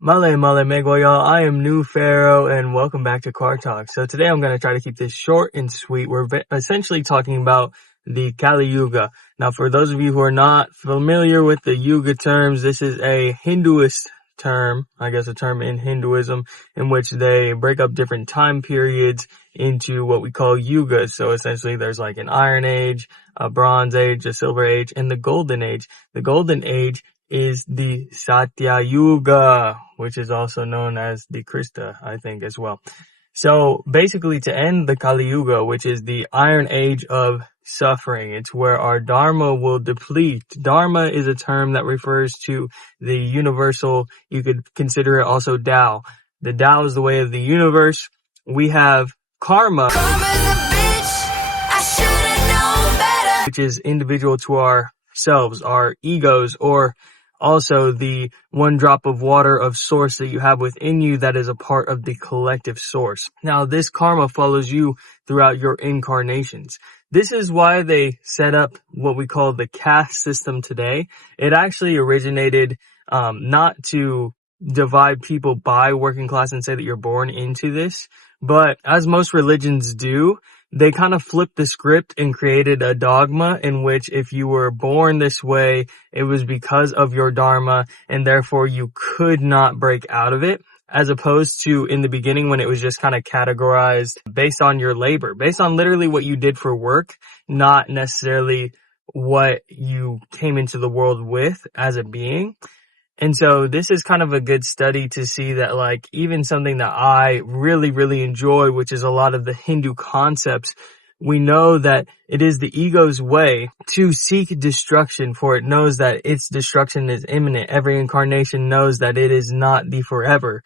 Male Mego, y'all. I am New Pharaoh and welcome back to Car Talk. So today I'm going to try to keep this short and sweet. We're essentially talking about the Kali Yuga. Now, for those of you who are not familiar with the Yuga terms, this is a Hinduist term, I guess a term in Hinduism, in which they break up different time periods into what we call yugas. So essentially there's like an Iron Age, a Bronze Age, a Silver Age, and the Golden Age. The Golden Age is the Satya Yuga, which is also known as the Krista, I think, as well. So basically, to end the Kali Yuga, which is the Iron Age of suffering, it's where our Dharma will deplete. Dharma is a term that refers to the universal, you could consider it also Tao. The Tao is the way of the universe. We have karma, which is individual to ourselves, our egos, or also the one drop of water of source that you have within you that is a part of the collective source. Now, this karma follows you throughout your incarnations. This is why they set up what we call the caste system today. It actually originated not to divide people by working class and say that you're born into this, but as most religions do, they kind of flipped the script and created a dogma in which if you were born this way, it was because of your dharma and therefore you could not break out of it, as opposed to in the beginning when it was just kind of categorized based on your labor, based on literally what you did for work, not necessarily what you came into the world with as a being. And so this is kind of a good study to see that, like, even something that I really, really enjoy, which is a lot of the Hindu concepts, we know that it is the ego's way to seek destruction, for it knows that its destruction is imminent. Every incarnation knows that it is not the forever.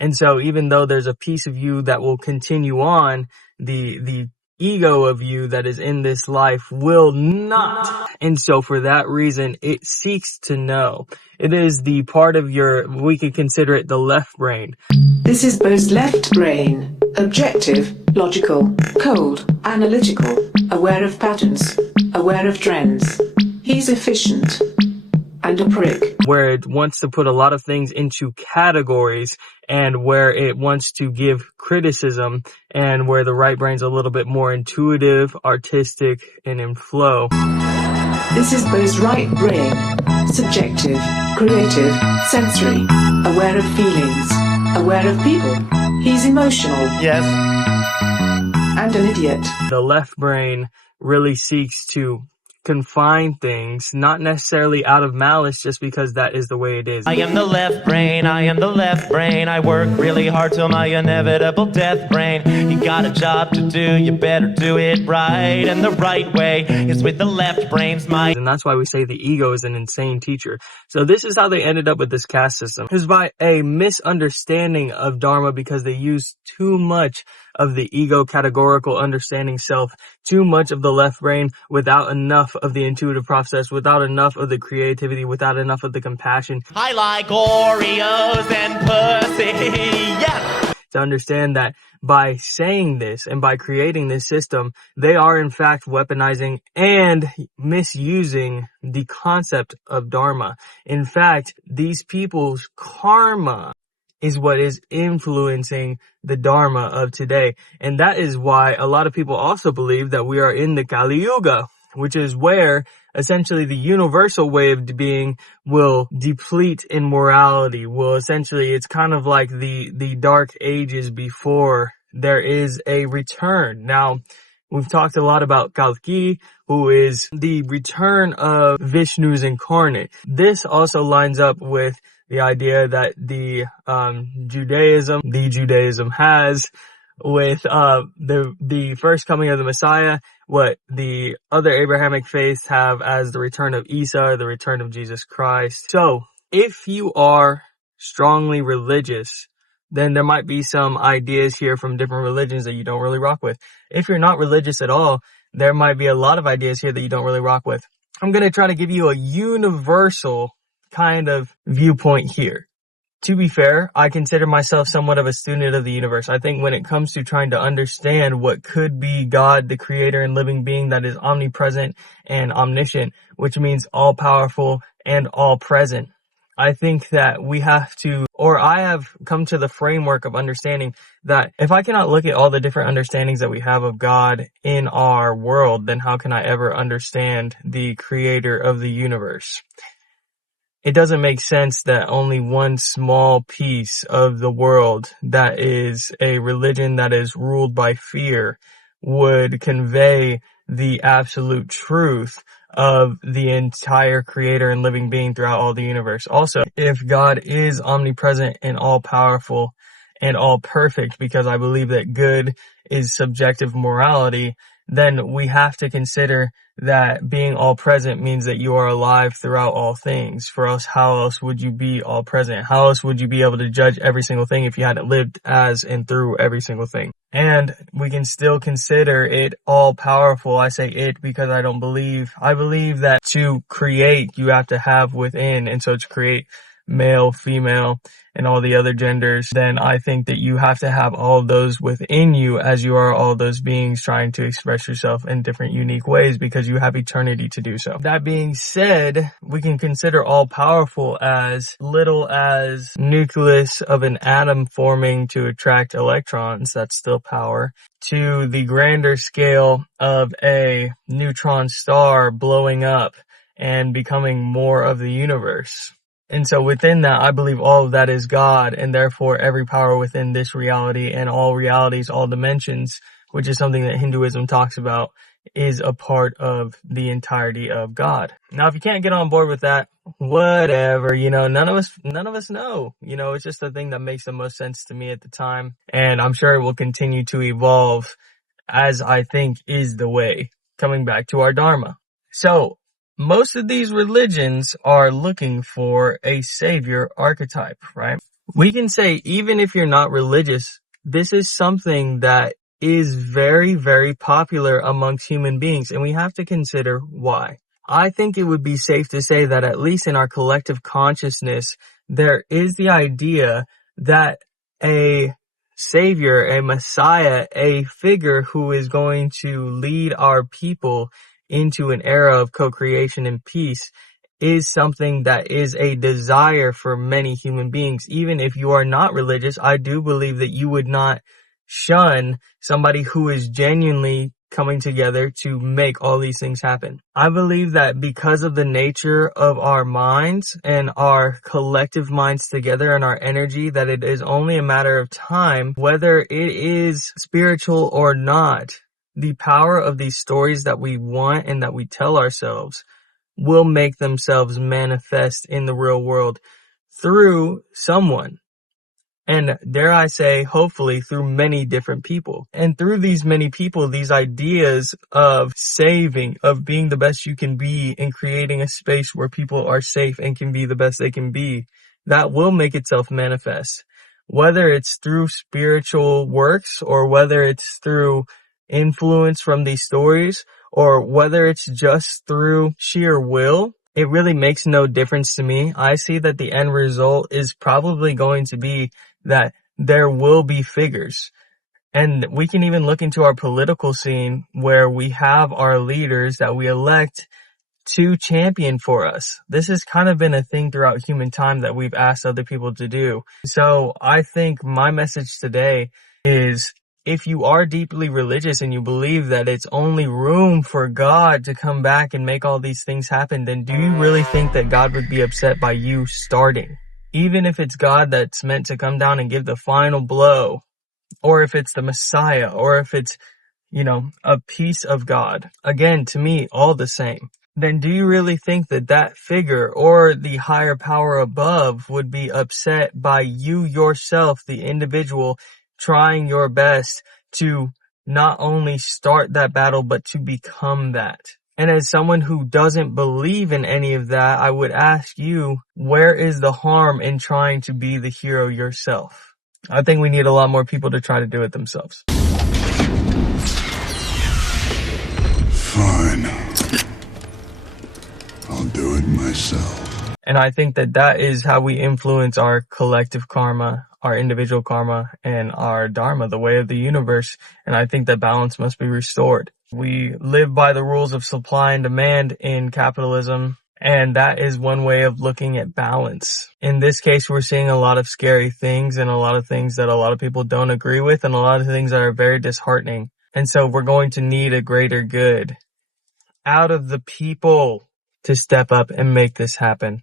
And so even though there's a piece of you that will continue on, the ego of you that is in this life will not. And so for that reason, it seeks to know. It is the part of we could consider it the left brain. This is Bo's left brain. Objective, logical, cold, analytical, aware of patterns, aware of trends. He's efficient and a prick. Where it wants to put a lot of things into categories and where it wants to give criticism, and where the right brain's a little bit more intuitive, artistic, and in flow. This is Bo's right brain. Subjective, creative, sensory, aware of feelings, aware of people. He's emotional. Yes. And an idiot. The left brain really seeks to confine things, not necessarily out of malice, just because that is the way it is. I am the left brain, I am the left brain. I work really hard till my inevitable death brain. You got a job to do, you better do it right. And the right way is with the left brain's might. And that's why we say the ego is an insane teacher. So this is how they ended up with this caste system. It was by a misunderstanding of Dharma, because they used too much of the ego categorical understanding self, too much of the left brain without enough of the intuitive process, without enough of the creativity, without enough of the compassion. I like Oreos and pussy, yeah! To understand that by saying this and by creating this system, they are in fact weaponizing and misusing the concept of Dharma. In fact, these people's karma is what is influencing the Dharma of today. And that is why a lot of people also believe that we are in the Kali Yuga, which is where essentially the universal way of being will deplete in morality. It's kind of like the dark ages before there is a return. Now, we've talked a lot about Kalki, who is the return of Vishnu's incarnate. This also lines up with the idea that the Judaism has with the first coming of the Messiah, what the other Abrahamic faiths have as the return of Isa, the return of Jesus Christ. So if you are strongly religious, then there might be some ideas here from different religions that you don't really rock with. If you're not religious at all, there might be a lot of ideas here that you don't really rock with. I'm going to try to give you a universal kind of viewpoint here. To be fair, I consider myself somewhat of a student of the universe. I think when it comes to trying to understand what could be God, the creator and living being that is omnipresent and omniscient, which means all powerful and all present, I think that we have to, or I have come to the framework of understanding that if I cannot look at all the different understandings that we have of God in our world, then how can I ever understand the creator of the universe? It doesn't make sense that only one small piece of the world that is a religion that is ruled by fear would convey the absolute truth of the entire creator and living being throughout all the universe. Also, if God is omnipresent and all powerful and all perfect, because I believe that good is subjective morality, then we have to consider that being all present means that you are alive throughout all things. For else, how else would you be all present? How else would you be able to judge every single thing if you hadn't lived as and through every single thing? And we can still consider it all powerful. I say it because I believe that to create, you have to have within. And so to create male, female, and all the other genders, then I think that you have to have all of those within you as you are all those beings trying to express yourself in different unique ways because you have eternity to do so. That being said, we can consider all powerful as little as nucleus of an atom forming to attract electrons. That's still power. To the grander scale of a neutron star blowing up and becoming more of the universe. And so within that, I believe all of that is God, and therefore every power within this reality and all realities, all dimensions, which is something that Hinduism talks about, is a part of the entirety of God. Now, if you can't get on board with that, whatever, none of us know. It's just the thing that makes the most sense to me at the time. And I'm sure it will continue to evolve as I think is the way, coming back to our Dharma. So, most of these religions are looking for a savior archetype, right? We can say, even if you're not religious, this is something that is very, very popular amongst human beings, and we have to consider why. I think it would be safe to say that at least in our collective consciousness, there is the idea that a savior, a messiah, a figure who is going to lead our people into an era of co-creation and peace is something that is a desire for many human beings. Even if you are not religious, I do believe that you would not shun somebody who is genuinely coming together to make all these things happen. I believe that because of the nature of our minds and our collective minds together and our energy, that it is only a matter of time, whether it is spiritual or not. The power of these stories that we want and that we tell ourselves will make themselves manifest in the real world through someone. And dare I say, hopefully through many different people. And through these many people, these ideas of saving, of being the best you can be and creating a space where people are safe and can be the best they can be, that will make itself manifest. Whether it's through spiritual works or whether it's through influence from these stories or whether it's just through sheer will, it really makes no difference to me. I see that the end result is probably going to be that there will be figures. And we can even look into our political scene where we have our leaders that we elect to champion for us. This has kind of been a thing throughout human time that we've asked other people to do. So I think my message today is, if you are deeply religious and you believe that it's only room for God to come back and make all these things happen, then do you really think that God would be upset by you starting? Even if it's God that's meant to come down and give the final blow, or if it's the Messiah, or if it's, a piece of God. Again, to me, all the same. Then do you really think that that figure or the higher power above would be upset by you yourself, the individual, trying your best to not only start that battle, but to become that? And as someone who doesn't believe in any of that, I would ask you, where is the harm in trying to be the hero yourself? I think we need a lot more people to try to do it themselves. Fine. I'll do it myself. And I think that that is how we influence our collective karma, our individual karma, and our dharma, the way of the universe. And I think that balance must be restored. We live by the rules of supply and demand in capitalism, And that is one way of looking at balance. In this case, we're seeing a lot of scary things and a lot of things that a lot of people don't agree with and a lot of things that are very disheartening. And so we're going to need a greater good out of the people to step up and make this happen,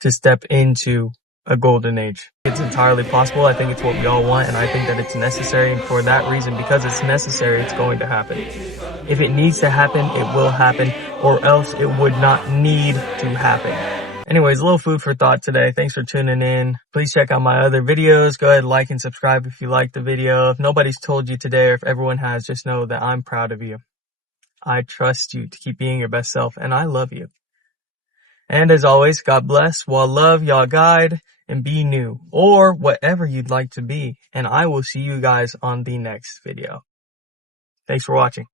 to step into a golden age. It's entirely possible. I think it's what we all want, and I think that it's necessary, and for that reason, because it's necessary, it's going to happen. If it needs to happen, it will happen, or else it would not need to happen. Anyways, a little food for thought today. Thanks for tuning in. Please check out my other videos. Go ahead, like and subscribe if you liked the video. If nobody's told you today, or if everyone has, just know that I'm proud of you. I trust you to keep being your best self, and I love you. And as always, God bless, while love, y'all guide, and be new, or whatever you'd like to be. And I will see you guys on the next video. Thanks for watching.